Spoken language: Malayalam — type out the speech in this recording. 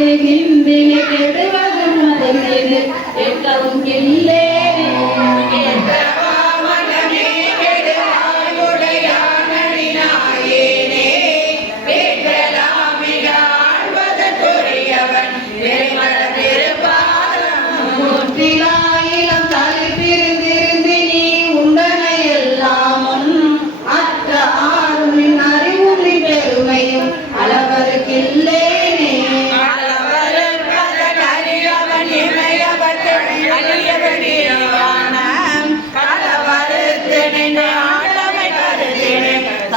നിന്ദിന് കെടുവതും തെറ്റിന് ഏറ്റവും ഇല്ലേ